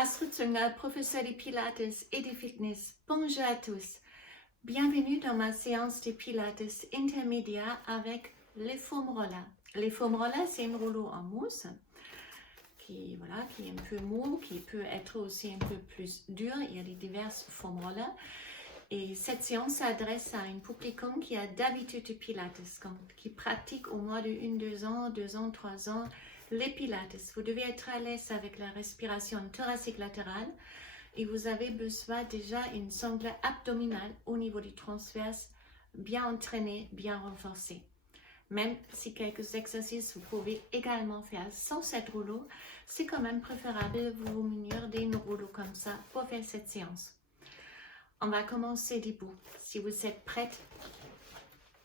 Astrid Zünger, professeur de Pilates et de fitness. Bonjour à tous. Bienvenue dans ma séance de Pilates intermédiaire avec les foam rollers. Les foam rollers, c'est un rouleau en mousse qui est un peu mou, qui peut être aussi un peu plus dur. Il y a des diverses foam rollers. Et cette séance s'adresse à un public qui a d'habitude de Pilates, qui pratique au moins de 2 ans, 2 ans, 3 ans, les Pilates. Vous devez être à l'aise avec la respiration thoracique latérale et vous avez besoin déjà une sangle abdominale au niveau du transverse bien entraînée, bien renforcée. Même si quelques exercices vous pouvez également faire sans cette rouleau, c'est quand même préférable de vous munir d'un rouleau comme ça pour faire cette séance. On va commencer debout. Si vous êtes prête,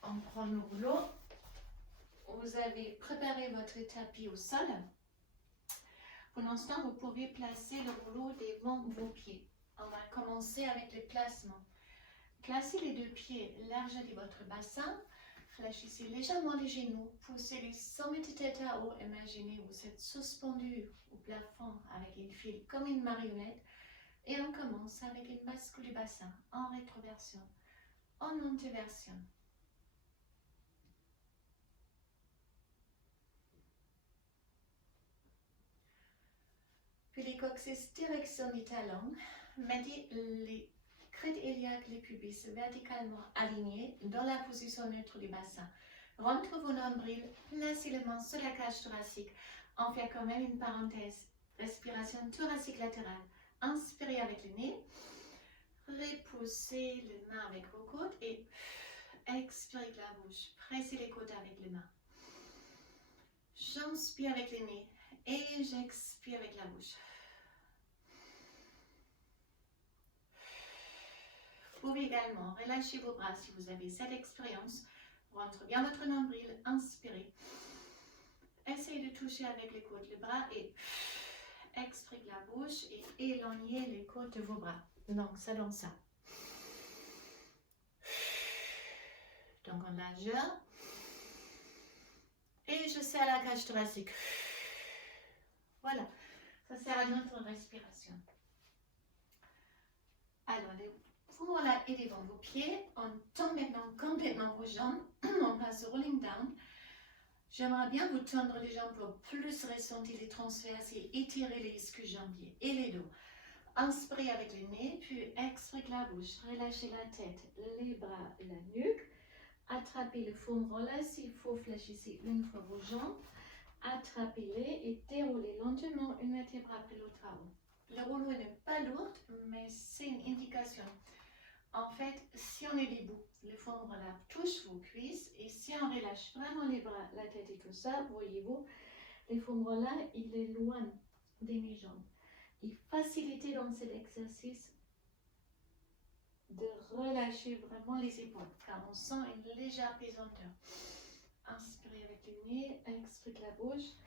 on prend le rouleau. Vous avez préparé votre tapis au sol. Pour l'instant, vous pouvez placer le rouleau devant vos pieds. On va commencer avec le placement. Placez les 2 pieds larges de votre bassin. Fléchissez légèrement les genoux. Poussez les sommets de tête à haut. Imaginez vous êtes suspendu au plafond avec une fil comme une marionnette. Et on commence avec une bascule du bassin en rétroversion, en antéversion. Puis les coccyx, direction du talon. Mettez les crêtes iliaques, les pubis verticalement alignés dans la position neutre du bassin. Rentrez vos nombrils, placez les mains sur la cage thoracique. On fait quand même une parenthèse. Respiration thoracique latérale. Inspirez avec le nez. Repoussez les mains avec vos côtes et expirez avec la bouche. Pressez les côtes avec les mains. J'inspire avec le nez et j'expire avec la bouche. Vous pouvez également relâcher vos bras si vous avez cette expérience. Rentrez bien votre nombril, inspirez. Essayez de toucher avec les côtes le bras et expirez la bouche et éloignez les côtes de vos bras. Donc ça donne ça. Donc en largeur. Et je serre la cage thoracique. Voilà, ça sert à notre respiration. Alors, vous là et devant vos pieds. On tend maintenant complètement vos jambes. On passe au rolling down. J'aimerais bien vous tendre les jambes pour plus ressentir les transverses et étirer les ischio-jambiers et les dos. Inspirez avec le nez, puis expirez la bouche. Relâchez la tête, les bras, la nuque. Attrapez le foam roller s'il faut, fléchissez une fois vos jambes. Attrapez-les et déroulez lentement une vertèbre après l'autre à haut. Le rouleau n'est pas lourd, mais c'est une indication. En fait, si on est debout, le foam roller touche vos cuisses et si on relâche vraiment les bras, la tête et tout ça, voyez-vous, le foam roller, il est loin de mes jambes. Et facilitez dans cet exercice de relâcher vraiment les épaules, car on sent une légère pesanteur. Inspirez avec le nez, expirez la bouche.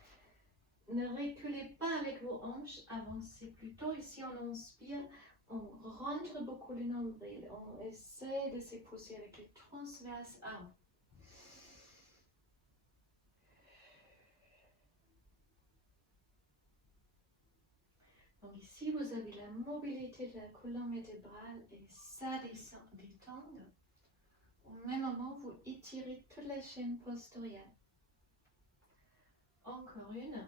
Ne reculez pas avec vos hanches, avancez plutôt. Ici, on inspire, on rentre beaucoup le nombril. On essaie de se pousser avec le transverse à haut. Donc ici, vous avez la mobilité de la colonne vertébrale et ça descend, détend. Au même moment, vous étirez toute la chaîne postérieure. Encore une.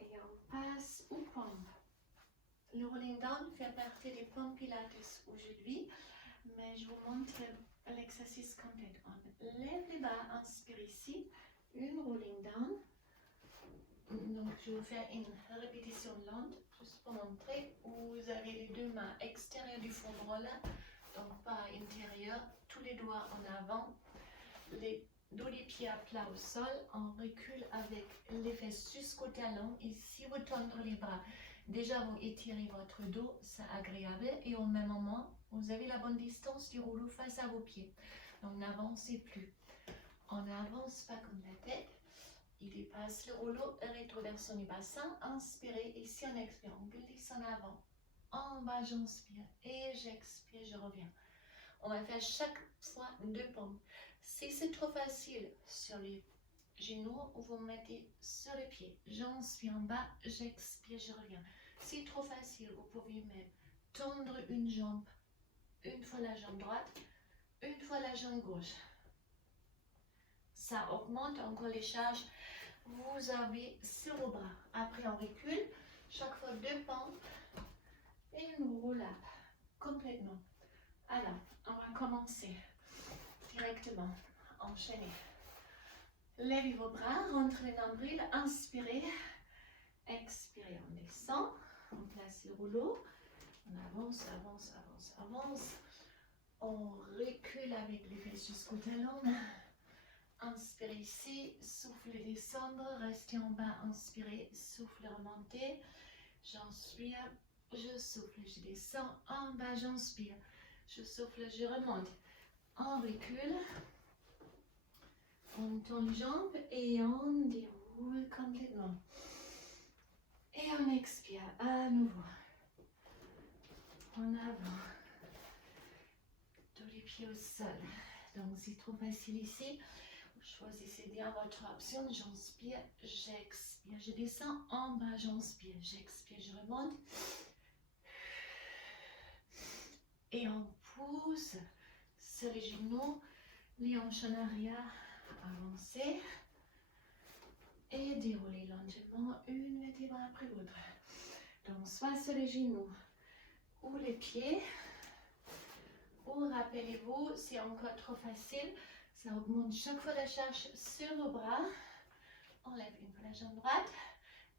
Et on passe aux pompes. Le rolling down fait partie des pompes pilates aujourd'hui, mais je vous montre l'exercice complet. On lève les bras, inspire ici, une rolling down. Donc je vais faire une répétition lente, juste pour montrer où vous avez les 2 mains extérieures du foam roller, donc pas intérieur, tous les doigts en avant, les dos des pieds à plat au sol, on recule avec les fesses jusqu'au talon et si vous tendez les bras, déjà vous étirez votre dos, c'est agréable et au même moment, vous avez la bonne distance du rouleau face à vos pieds. Donc n'avancez plus. On n'avance pas comme la tête. Il dépasse le rouleau, rétroversion du bassin, inspirez et si on expire, on glisse en avant. En bas, j'inspire et j'expire, je reviens. On va faire chaque fois 2 pompes. Si c'est trop facile sur les genoux, vous mettez sur les pieds. J'inspire en bas, j'expire, je reviens. Si trop facile, vous pouvez même tendre une jambe. Une fois la jambe droite, une fois la jambe gauche. Ça augmente encore les charges. Vous avez sur vos bras. Après, on recule. Chaque fois, 2 pompes. Et une roll-up. Complètement. Alors, on va commencer directement. Enchaînez. Levez vos bras, rentrez les nombrils, inspirez. Expirez, on descend. On place le rouleau. On avance, avance, avance, avance. On recule avec les fesses jusqu'au talon. Inspirez ici, soufflez descendre, restez en bas, inspirez, soufflez remonter. J'inspire, je souffle, je descends, en bas j'inspire, je souffle, je remonte. On recule, on tourne les jambes et on déroule complètement. Et on expire à nouveau. En avant. Tous les pieds au sol. Donc c'est trop facile ici. Choisissez bien votre option. J'inspire, j'expire, je descends. En bas, j'inspire, j'expire, je remonte. Et on pousse sur les genoux, les hanches en arrière, avancez. Et déroulez lentement une vertèbre après l'autre. Donc soit sur les genoux ou les pieds. Ou rappelez-vous, c'est encore trop facile. Ça augmente chaque fois la charge sur vos bras. On lève une fois la jambe droite.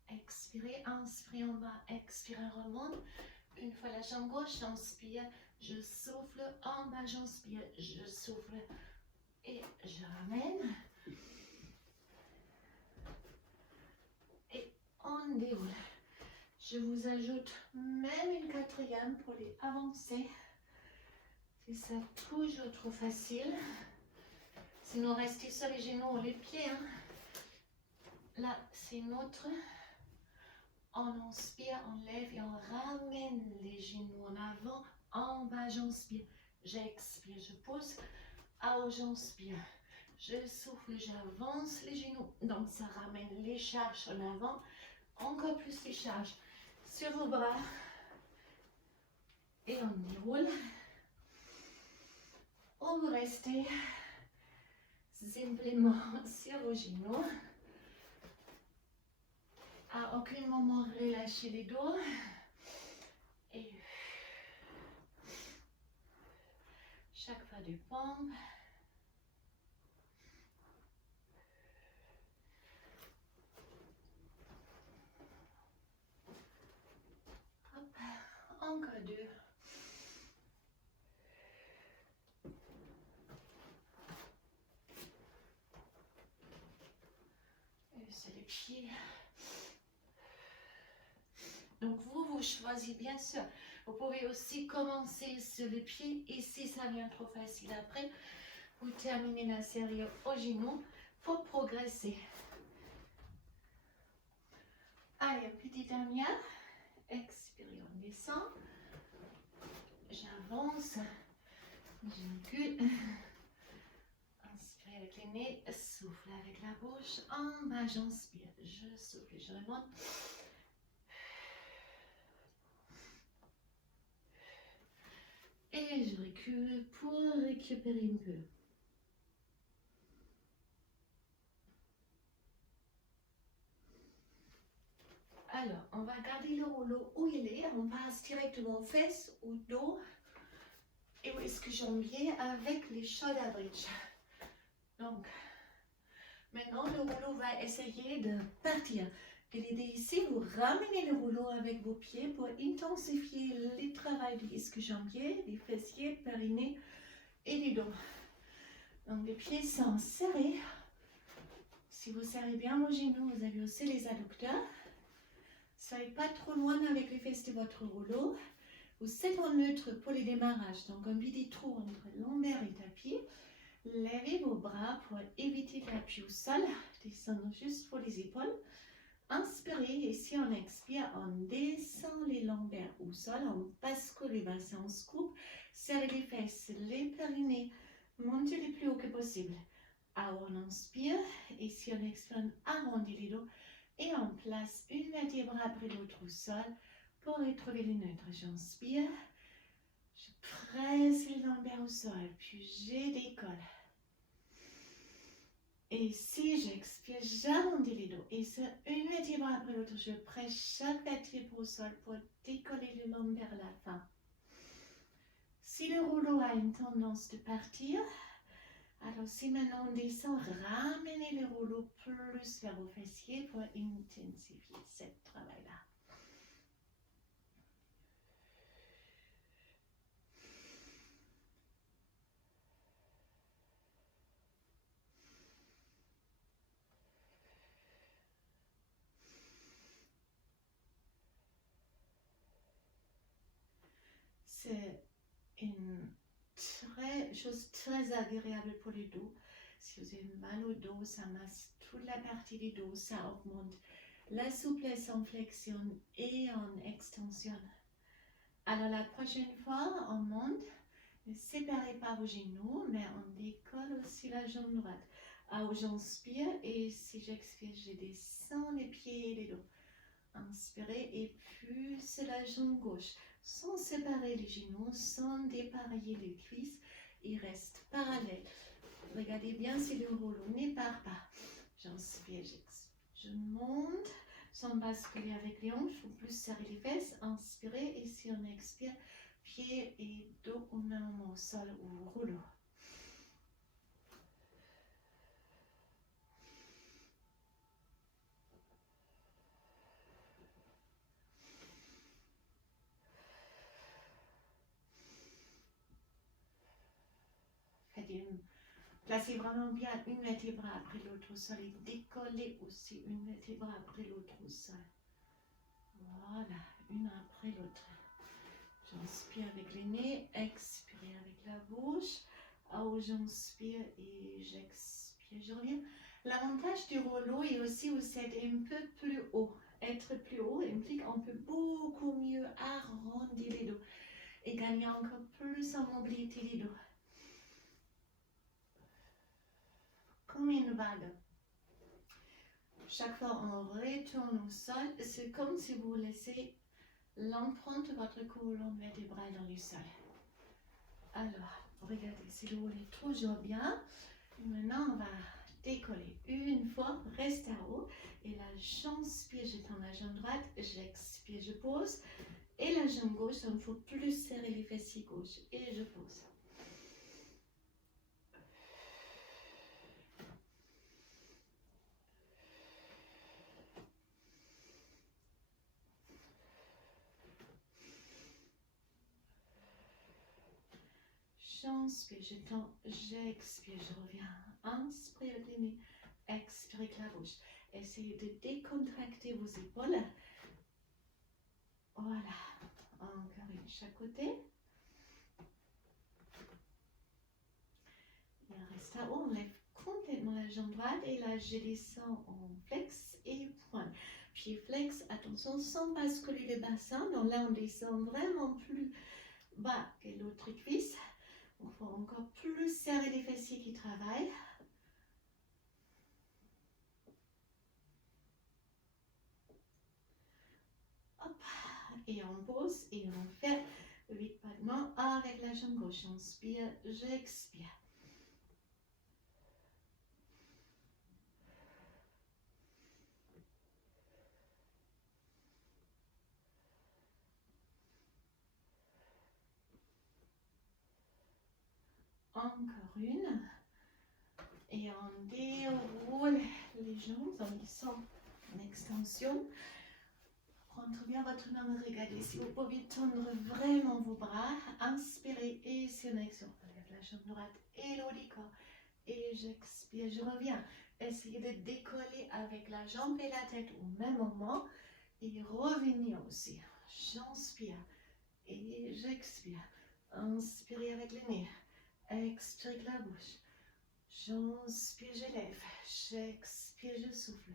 Expirez, inspirez en bas, expirez, remonte. Une fois la jambe gauche, j'inspire, je souffle. En bas, j'inspire, je souffle. Et je ramène. Et on déroule. Je vous ajoute même une 4e pour les avancer. C'est ça toujours trop facile. Sinon, restez sur les genoux ou les pieds. Hein. Là, c'est notre. On inspire, on lève et on ramène les genoux en avant. En bas, j'inspire. J'expire, je pousse. En haut, j'inspire. Je souffle, j'avance les genoux. Donc, ça ramène les charges en avant. Encore plus les charges sur vos bras. Et on déroule. On vous restez simplement sur vos genoux. À aucun moment relâchez les dos. Et chaque fois du pompe. Hop. Encore 2. Et c'est les pieds. Donc vous choisissez bien sûr. Vous pouvez aussi commencer sur les pieds et si ça vient trop facile après, vous terminez la série au genou pour progresser. Allez, petite dernière. Expirez, on descend. J'avance. Je recule. Inspirez avec les nez, souffle avec la bouche. En bas, j'inspire. Je souffle, je remonte. Et je recule pour récupérer un peu. Alors, on va garder le rouleau où il est. On passe directement aux fesses, au dos et au ischio-jambier avec les shoulder bridge. Donc, maintenant, le rouleau va essayer de partir. Et l'idée ici, vous ramenez le rouleau avec vos pieds pour intensifier le travail du ischio-jambier, des fessiers, périnée et du dos. Donc, les pieds sont serrés. Si vous serrez bien vos genoux, vous avez aussi les adducteurs. Soyez pas trop loin avec les fesses de votre rouleau. Vous êtes en neutre pour les démarrages. Donc, un petit trou entre lombaire et tapis. Levez vos bras pour éviter l'appui au sol. Descendez juste pour les épaules. Inspirez et si on expire, on descend les lombaires au sol. On bascule les bassins, on se coupe. Serrez les fesses, les périnées. Montez le plus haut que possible. Alors on inspire et si on expire, on arrondit les dos et on place une vertèbre après l'autre au sol pour retrouver le neutre. J'inspire, je presse les lombaires au sol, puis je décolle. Et si j'expire, j'arrondis les dos. Et sur une vertèbre après l'autre, je presse chaque vertèbre au sol pour décoller le long vers la fin. Si le rouleau a une tendance de partir, alors si maintenant on descend, ramenez le rouleau plus vers vos fessiers pour intensifier ce travail-là. C'est une chose très agréable pour le dos. Si vous avez mal au dos, ça masse toute la partie du dos, ça augmente la souplesse en flexion et en extension. Alors la prochaine fois, on monte, ne séparez pas vos genoux, mais on décolle aussi la jambe droite. Alors j'inspire et si j'expire, je descends les pieds et les dos. Inspirez et poussez la jambe gauche sans séparer les genoux, sans dépareiller les cuisses. Il reste parallèle. Regardez bien si le rouleau ne part pas. J'inspire, j'expire. Je monte sans basculer avec les hanches ou plus serrer les fesses. Inspirez et si on expire, pieds et dos au même moment au sol ou au rouleau. Placez vraiment bien une vertèbre après l'autre au sol et décollez aussi une vertèbre après l'autre au sol. Voilà, une après l'autre. J'inspire avec les nez, expirez avec la bouche. Alors j'inspire et j'expire, je reviens. L'avantage du rouleau est aussi vous êtes un peu plus haut. Être plus haut implique qu'on peut beaucoup mieux arrondir les dos et gagner encore plus en mobilité des dos. Comme une vague. Chaque fois on retourne au sol, c'est comme si vous laissez l'empreinte de votre colonne vertébrale dans le sol. Alors, regardez, si le haut est toujours bien, maintenant on va décoller une fois, reste à haut, et là j'inspire, je tends la jambe droite, j'expire, je pose, et la jambe gauche, il faut plus serrer les fessiers gauche, et je pose. J'inspire, je tends, j'expire, je reviens. Inspire avec les nez, expire avec la bouche. Essayez de décontracter vos épaules. Voilà. Encore une chaque côté. Et on reste à haut, on lève complètement la jambe droite et là je descends en flex et pointe. Pied flex, attention sans basculer le bassin. Donc là on descend vraiment plus bas que l'autre cuisse. Il faut encore plus serrer les fessiers qui travaillent. Hop, et on pose et on fait 8 battements avec la jambe gauche. Inspire, j'expire. Encore une. Et on déroule les jambes en descend en extension. Prendre bien votre main, regardez si vous pouvez tendre vraiment vos bras. Inspirez et sélection. Avec la jambe droite et le haut du corps. Et j'expire, je reviens. Essayez de décoller avec la jambe et la tête au même moment. Et revenir aussi. J'inspire et j'expire. Inspirez avec les nez. Expirez avec la bouche. J'inspire, je lève. J'expire, je souffle.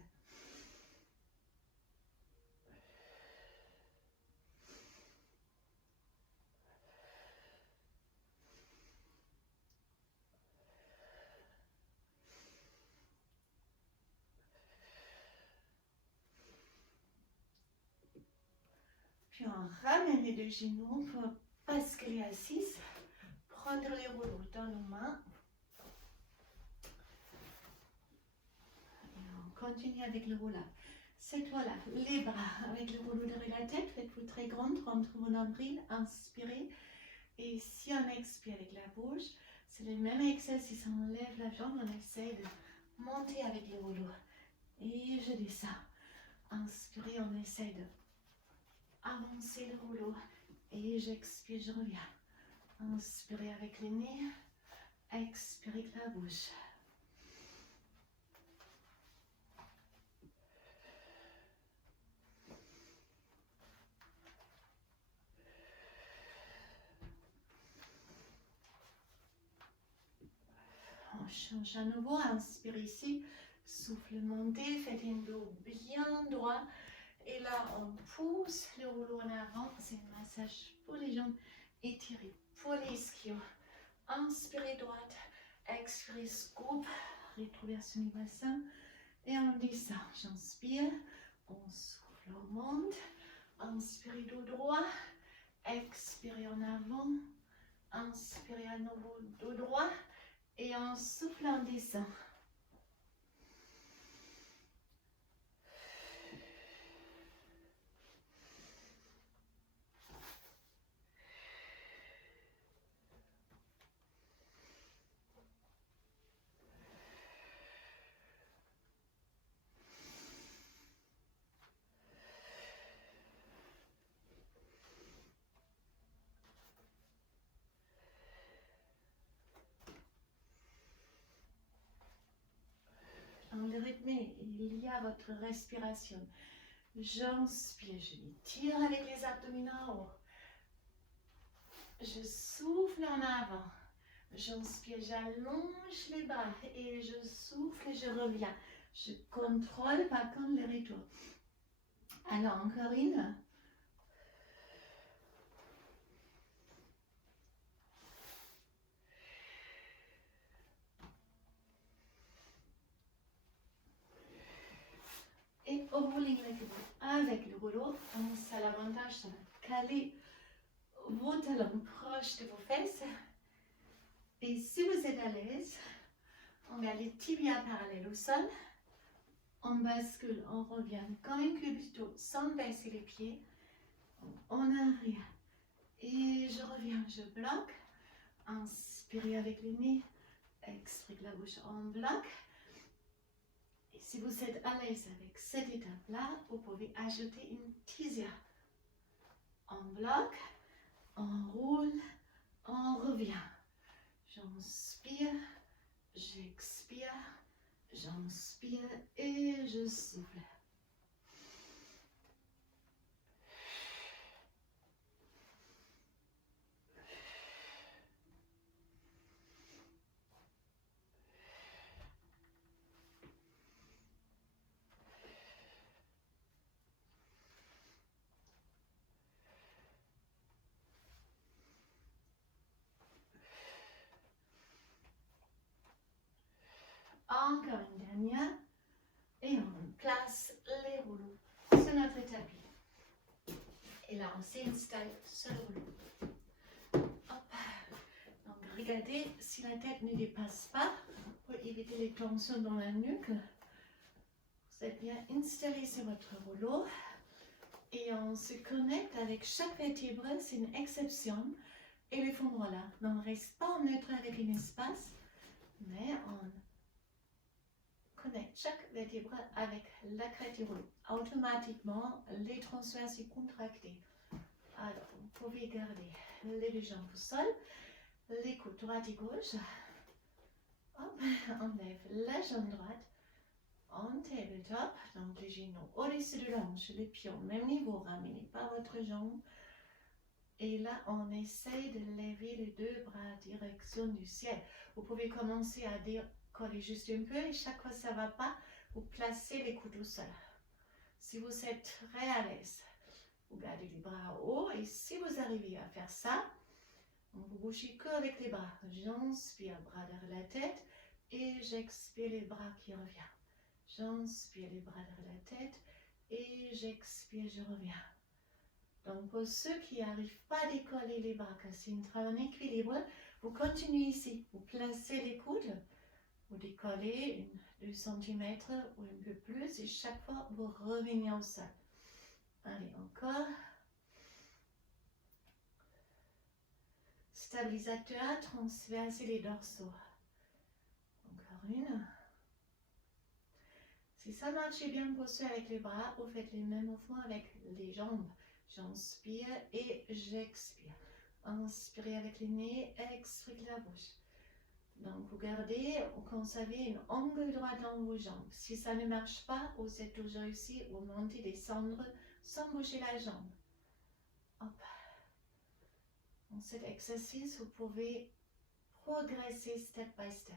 Puis on ramène les deux genoux pour basculer assise. Prendre les rouleaux dans nos mains. Et on continue avec le rouleau. Cette fois-là, les bras avec le rouleau derrière la tête. Faites-vous très grande entre vos nombrils. Inspirez. Et si on expire avec la bouche, c'est le même exercice. On lève la jambe, on essaie de monter avec les rouleaux. Et je descends. Inspirez, on essaie de avancer le rouleau. Et j'expire, je reviens. Inspirez avec les nez. Expirez avec la bouche. On change à nouveau. Inspire ici. Souffle, montez. Faites un dos bien droit. Et là, on pousse le rouleau en avant. C'est un massage pour les jambes. Étirez pour les ischios. Inspirez droite. Expirez, scoop. Rétroversion du bassin. Et on descend. J'inspire. On souffle, on monte. Inspirez dos droit. Expirez en avant. Inspirez à nouveau dos droit. Et on souffle, on descend. Dans le rythme, il y a votre respiration. J'inspire, je m'étire avec les abdominaux. Je souffle en avant. J'inspire, j'allonge les bras et je souffle et je reviens. Je contrôle par contre le retour. Alors, encore une. Et au rolling avec le rouleau, on a l'avantage de caler vos talons proches de vos fesses. Et si vous êtes à l'aise, on va les tibias parallèles au sol. On bascule, on revient comme un cubisto sans baisser les pieds. En arrière. Et je reviens, je bloque. Inspirez avec le nez. Expirez la bouche, on bloque. Et si vous êtes à l'aise avec cette étape-là, vous pouvez ajouter une tisia. On bloque, on roule, on revient. J'inspire, j'expire, j'inspire et je souffle. Encore une dernière. Et on place les rouleaux sur notre tapis. Et là, on s'installe sur le rouleau. Hop. Donc, regardez si la tête ne dépasse pas pour éviter les tensions dans la nuque. Vous êtes bien installé sur votre rouleau. Et on se connecte avec chaque vertèbre, c'est une exception. Et le fond voilà. Donc, on ne reste pas en neutre avec un espace, mais on connecte chaque vertèbre avec la crête du rouleau. Automatiquement, les transverses sont contractés. Alors, vous pouvez garder les deux jambes au sol, les coudes droite et gauche. Hop, on lève la jambe droite en tabletop, donc les genoux au-dessus de l'hanche, les pieds au même niveau, ramenez pas votre jambe. Et là, on essaye de lever les deux bras en direction du ciel. Vous pouvez commencer à décoller juste un peu et chaque fois que ça ne va pas, vous placez les coudes au sol. Si vous êtes très à l'aise, vous gardez les bras haut et si vous arrivez à faire ça, vous bougez que avec les bras. J'inspire, bras derrière la tête et j'expire les bras qui reviennent. J'inspire les bras derrière la tête et j'expire, je reviens. Donc pour ceux qui n'arrivent pas à décoller les bras, car c'est une travail en équilibre, vous continuez ici. Vous placez les coudes, vous décollez 2 cm ou un peu plus et chaque fois vous revenez au sol. Allez, encore. Stabilisateur, transverse les dorsaux. Encore une. Si ça marche bien pour ceux avec les bras, vous faites les mêmes mouvements avec les jambes. J'inspire et j'expire. Inspirez avec le nez, expirez avec la bouche. Donc vous gardez, quand vous avez un angle droit dans vos jambes. Si ça ne marche pas, vous êtes toujours ici, vous montez, descendre sans bouger la jambe. Hop. Dans cet exercice, vous pouvez progresser step by step.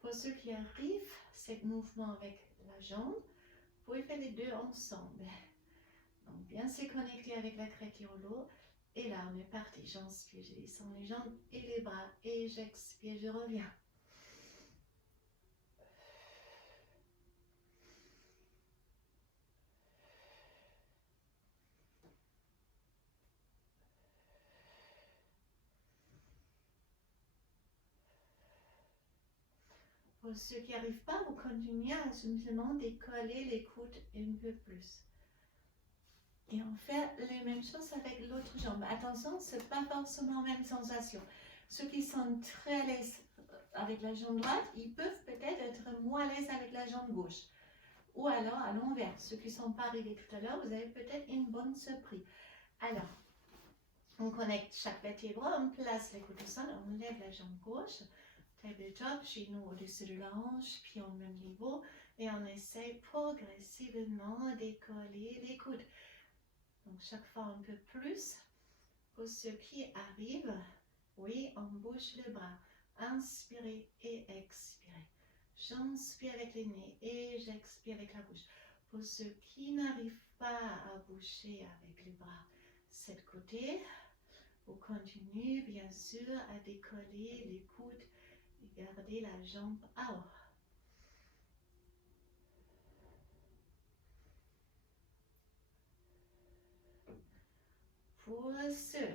Pour ceux qui arrivent, ce mouvement avec la jambe, vous pouvez faire les deux ensemble. Donc bien se connecter avec la crête et au dos. Et là, on est parti. J'inspire, je descends les jambes et les bras. Et j'expire, je reviens. Pour ceux qui n'arrivent pas, vous continuez à simplement décoller les coudes un peu plus. Et on fait les mêmes choses avec l'autre jambe. Attention, ce n'est pas forcément la même sensation. Ceux qui sont très à l'aise avec la jambe droite, ils peuvent peut-être être moins à l'aise avec la jambe gauche. Ou alors à l'envers. Ceux qui ne sont pas arrivés tout à l'heure, vous avez peut-être une bonne surprise. Alors, on connecte chaque vertébre, on place les coudes au sol, on lève la jambe gauche. Tabletop, genou au-dessus de la hanche, pied au même niveau. Et on essaie progressivement de décoller les coudes. Donc chaque fois un peu plus. Pour ceux qui arrivent, oui, on bouge le bras. Inspirez et expirez. J'inspire avec le nez et j'expire avec la bouche. Pour ceux qui n'arrivent pas à bouger avec les bras, cet côté, vous continuez bien sûr à décoller les coudes et garder la jambe à haut. Pour ceux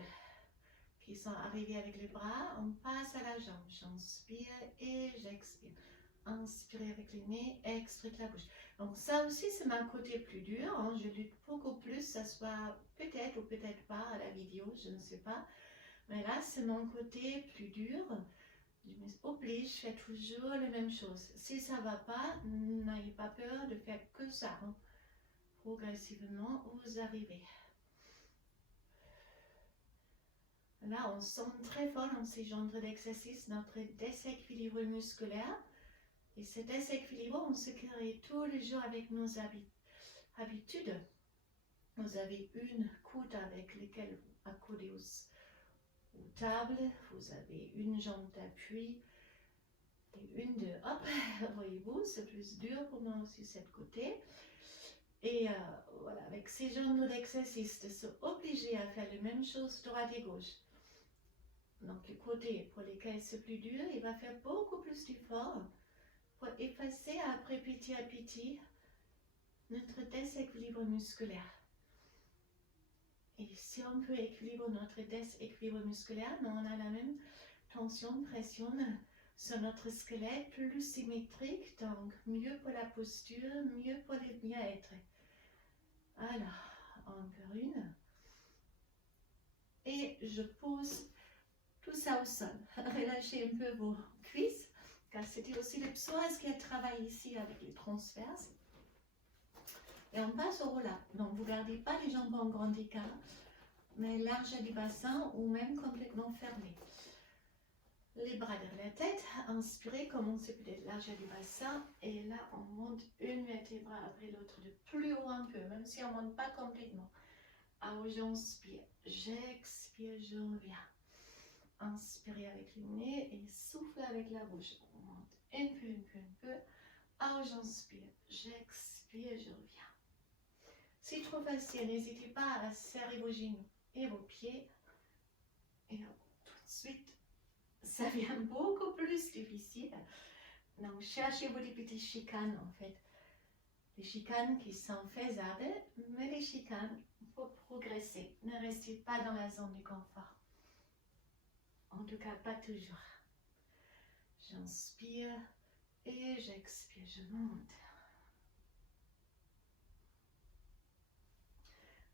qui sont arrivés avec les bras, on passe à la jambe. J'inspire et j'expire. Inspirez avec le nez, expirez avec la bouche. Donc ça aussi, c'est mon côté plus dur. Hein. Je lutte beaucoup plus, ça soit peut-être ou peut-être pas à la vidéo, je ne sais pas. Mais là, c'est mon côté plus dur. Je m'oblige, je fais toujours la même chose. Si ça ne va pas, n'ayez pas peur de faire que ça. Hein. Progressivement, vous arrivez. Là, on sent très fort dans ces genres d'exercices notre déséquilibre musculaire. Et cet déséquilibre, on se crée tous les jours avec nos habitudes. Vous avez une coude avec laquelle vous accoudez aux tables. Vous avez une jambe d'appui. Et une de hop, voyez-vous, c'est plus dur pour moi aussi cette côté. Et voilà, avec ces genres d'exercices, de se obliger à faire les mêmes choses droite et gauche. Donc les côtés pour lesquels c'est plus dur, il va faire beaucoup plus d'efforts pour effacer après petit à petit notre déséquilibre musculaire. Et si on peut équilibrer notre déséquilibre musculaire, on a la même tension, pression sur notre squelette, plus symétrique, donc mieux pour la posture, mieux pour le bien-être. Alors, encore une. Et je pose tout ça au sol. Relâchez un peu vos cuisses, car c'était aussi le psoas qui a travaillé ici avec les transverses. Et on passe au roll-up. Donc, vous ne gardez pas les jambes en grand écart, mais large du bassin ou même complètement fermé. Les bras derrière la tête, inspirez, commencez peut-être large du bassin. Et là, on monte une vertébre après l'autre de plus haut un peu, même si on ne monte pas complètement. Alors, j'inspire, j'expire, je reviens. Inspirez avec le nez et soufflez avec la bouche. On monte un peu, un peu, un peu. Alors, j'inspire, j'expire, je reviens. C'est trop facile, n'hésitez pas à serrer vos genoux et vos pieds. Et tout de suite, ça devient beaucoup plus difficile. Donc, cherchez-vous des petites chicanes en fait. des chicanes qui sont faisables, mais les chicanes, il faut progresser. Ne restez pas dans la zone du confort. En tout cas, pas toujours. J'inspire et j'expire, je monte.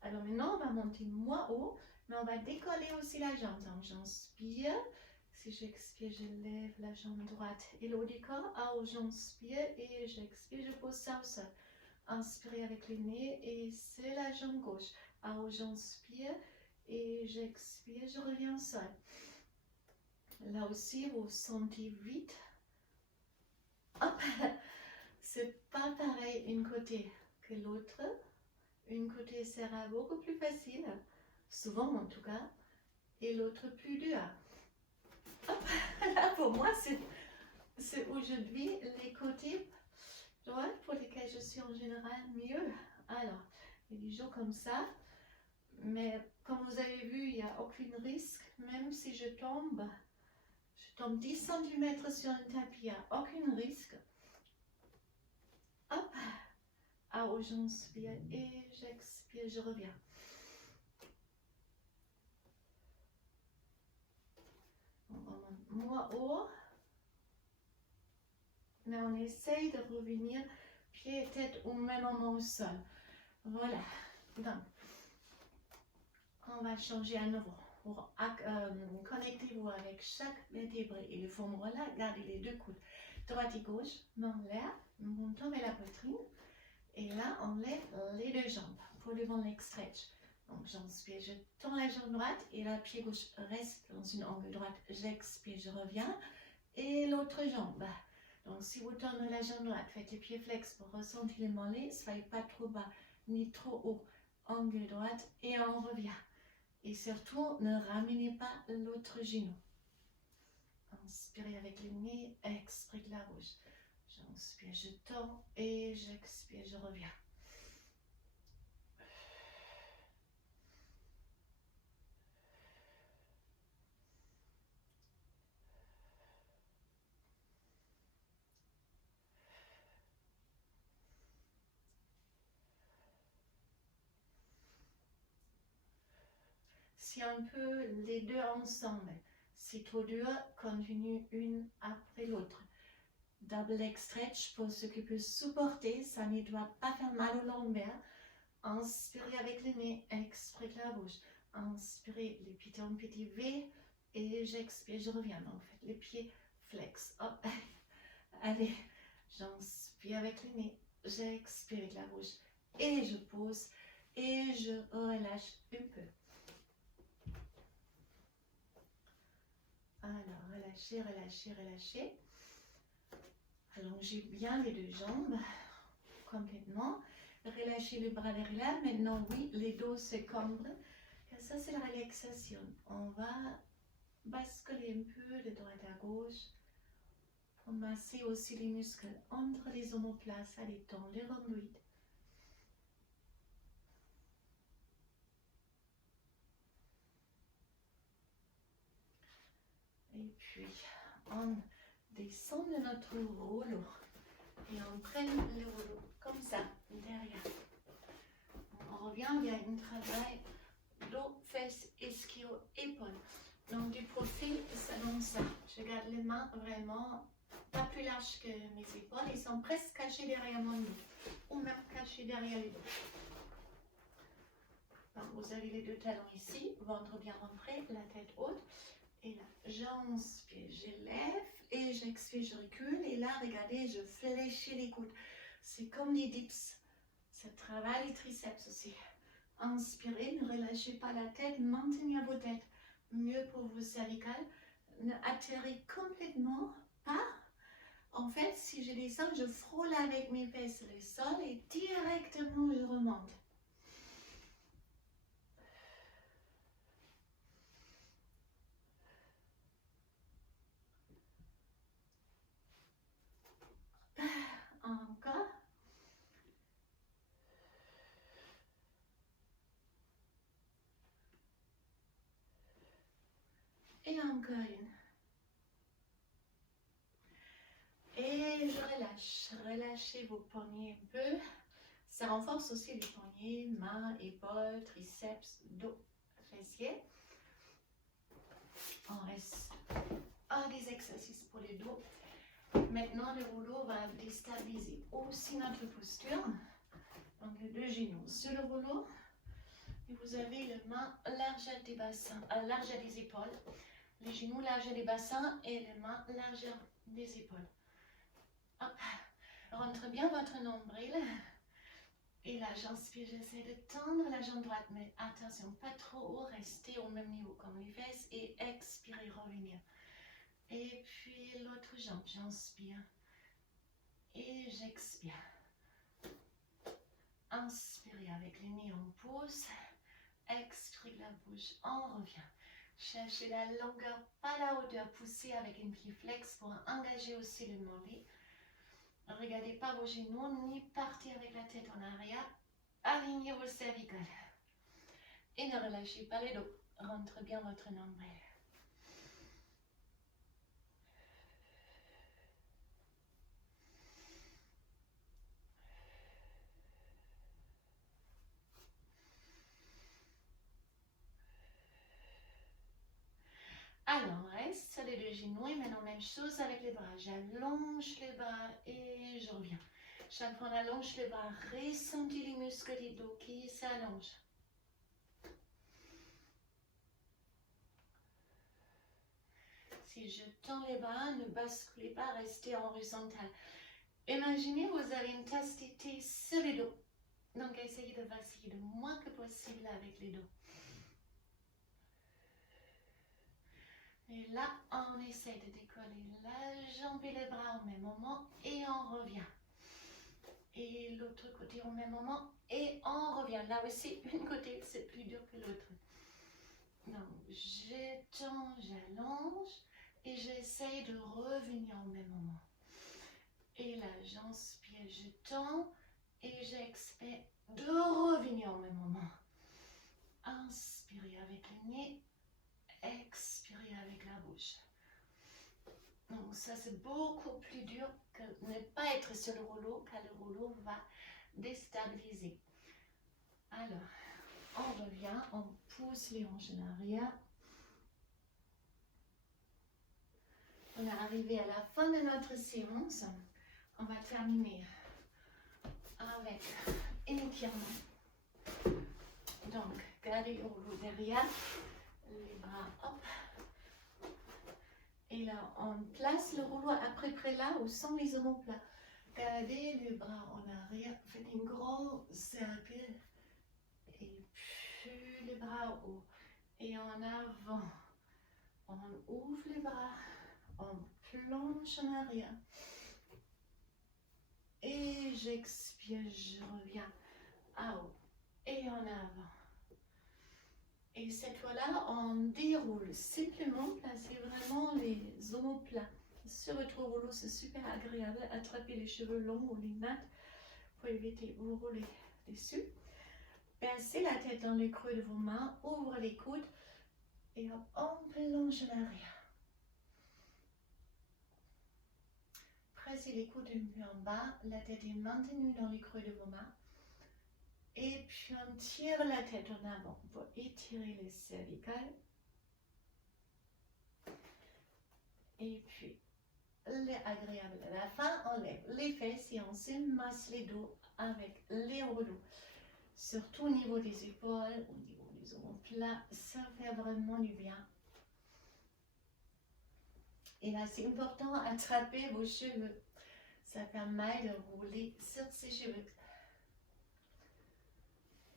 Alors maintenant, on va monter moins haut, mais on va décoller aussi la jambe. Donc j'inspire. Si j'expire, je lève la jambe droite et le haut du corps. Alors j'inspire et j'expire, je pose ça au sol. Inspirez avec le nez et c'est la jambe gauche. Alors j'inspire et j'expire, je reviens au sol. Là aussi, vous sentez vite. Hop, c'est pas pareil une côté que l'autre. Une côté sera beaucoup plus facile, souvent en tout cas, et l'autre plus dur. Hop, là pour moi, c'est aujourd'hui les côtés droits pour lesquels je suis en général mieux. Alors, il y a des jours comme ça, mais comme vous avez vu, il n'y a aucun risque, même si je tombe 10 cm sur un tapis, il n'y a aucun risque. Hop, alors j'inspire et j'expire, je reviens. On remonte moins haut, mais on essaye de revenir pied et tête au même moment au sol. Voilà, donc on va changer à nouveau. Pour connectez-vous avec chaque vertébré et le fémur-là, gardez les deux coudes, droite et gauche, main en l'air, vous tombez la poitrine, et là on lève les deux jambes pour le bon leg stretch. Donc j'inspire, je tends la jambe droite et la pied gauche reste dans une angle droite, j'expire, je reviens, et l'autre jambe. Donc si vous tendez la jambe droite, faites les pieds flex pour ressentir les mollets, soyez pas trop bas ni trop haut, angle droite et on revient. Et surtout, ne ramenez pas l'autre genou. Inspirez avec le nez, expirez de la bouche. J'inspire, je tends et j'expire, je reviens. Si on peut les deux ensemble, c'est trop dur, continue une après l'autre. Double leg stretch pour ceux qui peuvent supporter, ça ne doit pas faire mal au lombaire. Inspirez avec le nez, expirez la bouche. Inspirez les pieds en petit V et j'expire, je reviens. Donc faites les pieds flex. Hop. Allez, j'inspire avec le nez, j'expire avec la bouche et je pose et je relâche un peu. Alors, relâchez, relâchez, relâchez. Allongez bien les deux jambes complètement. Relâchez le bras derrière. Maintenant, oui, les dos se cambrent. Ça, c'est la relaxation. On va basculer un peu de droite à gauche pour masser aussi les muscles entre les omoplates. Ça détend les rhomboïdes. Et puis, on descend de notre rouleau et on prend le rouleau comme ça, derrière. On revient via un travail dos, fesses, ischio, épaules. Donc du profil, c'est comme ça. Je garde les mains vraiment pas plus larges que mes épaules. Ils sont presque cachés derrière mon dos ou même cachés derrière les dos. Donc, vous avez les deux talons ici, ventre bien rentré, la tête haute. Et là, j'inspire, je lève et j'expire, je recule. Et là, regardez, je fléchis les coudes. C'est comme des dips. Ça travaille les triceps aussi. Inspirez, ne relâchez pas la tête, maintenez vos têtes. Mieux pour vos cervicales. Ne atterrez complètement pas. En fait, si je descends, je frôle avec mes fesses le sol et directement je remonte. Encore. Et encore une. Et je relâche. Relâchez vos poignets un peu. Ça renforce aussi les poignets, mains, épaules, triceps, dos, fessiers. On reste à des exercices pour le dos. Maintenant, le rouleau va déstabiliser aussi notre posture. Donc, les deux genoux sur le rouleau. Et vous avez les mains largeur des bassins, largeur des épaules. Les genoux largeur des bassins et les mains largeur des épaules. Hop. Rentre bien votre nombril. Et là, j'inspire, j'essaie de tendre la jambe droite, mais attention, pas trop haut, restez au même niveau comme les fesses et expirez, revenir. Et puis l'autre jambe, j'inspire et j'expire. Inspirez avec les nez, on pousse, expirez la bouche, on revient. Cherchez la longueur, pas la hauteur, poussez avec une pied flex pour engager aussi le nombril. Regardez pas vos genoux, ni partez avec la tête en arrière. Alignez vos cervicales. Et ne relâchez pas les dos. Rentre bien votre nombril. Alors, on reste sur les deux genoux et maintenant même chose avec les bras. J'allonge les bras et je reviens. Chaque fois on allonge les bras, ressentez les muscles du dos qui s'allongent. Si je tends les bras, ne basculez pas, restez en horizontal. Imaginez vous avez une tasse de thé sur le dos. Donc essayez de vaciller le moins que possible avec les dos. Et là, on essaie de décoller la jambe et les bras au même moment et on revient. Et l'autre côté au même moment et on revient. Là aussi, une côté, c'est plus dur que l'autre. Donc, je tends, j'allonge et j'essaie de revenir au même moment. Et là, j'inspire, je tends et j'expire de revenir au même moment. Inspirez avec le nez, expirez avec la bouche. Donc ça c'est beaucoup plus dur que ne pas être sur le rouleau, car le rouleau va déstabiliser. Alors, on revient, on pousse les hanches en arrière. On est arrivé à la fin de notre séance. On va terminer avec un étirement. Donc, gardez le rouleau derrière, les bras, hop. Et là, on place le rouleau à peu près là où sont les omoplates. Gardez les bras en arrière, faites un grand cercle. Et puis les bras haut. Et en avant. On ouvre les bras, on plonge en arrière. Et j'expire, je reviens à haut et en avant. Et cette fois-là, on déroule. Simplement, placez vraiment les omoplates sur votre rouleau. C'est super agréable. Attrapez les cheveux longs ou les nattes pour éviter de vous rouler dessus. Pincez la tête dans le creux de vos mains. Ouvrez les coudes. Et hop, on plonge en arrière. Pressez les coudes un peu en bas. La tête est maintenue dans les creux de vos mains. Et puis on tire la tête en avant pour étirer les cervicales. Et puis, agréable à la fin, on lève les fesses et on se masse les dos avec les rouleaux. Surtout au niveau des épaules, au niveau des omoplates, ça fait vraiment du bien. Et là, c'est important, attraper vos cheveux. Ça permet de rouler sur ces cheveux.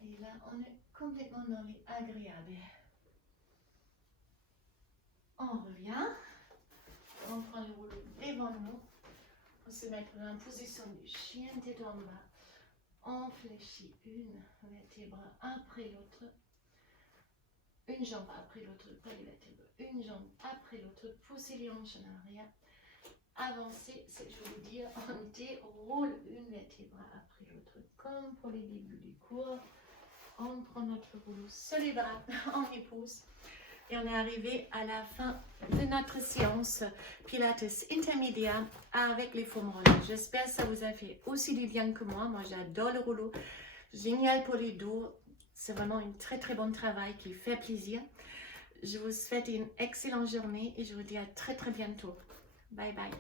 Et là, on est complètement dans les agréables. On revient. On prend le rouleau devant nous. On se met en position du chien tête en bas. On fléchit une vertèbre après l'autre. Une jambe après l'autre, pas les vertèbres. Une jambe après l'autre. Poussez les hanches en arrière. Avancez, c'est je veux dire, on déroule une vertèbre après l'autre. Comme pour les débuts du cours. On prend notre rouleau sur les bras, on les pousse. Et on est arrivé à la fin de notre séance Pilates intermédiaire avec les foam rollers. J'espère que ça vous a fait aussi du bien que moi. Moi, j'adore le rouleau. Génial pour les dos. C'est vraiment un très très bon travail qui fait plaisir. Je vous souhaite une excellente journée et je vous dis à très très bientôt. Bye bye.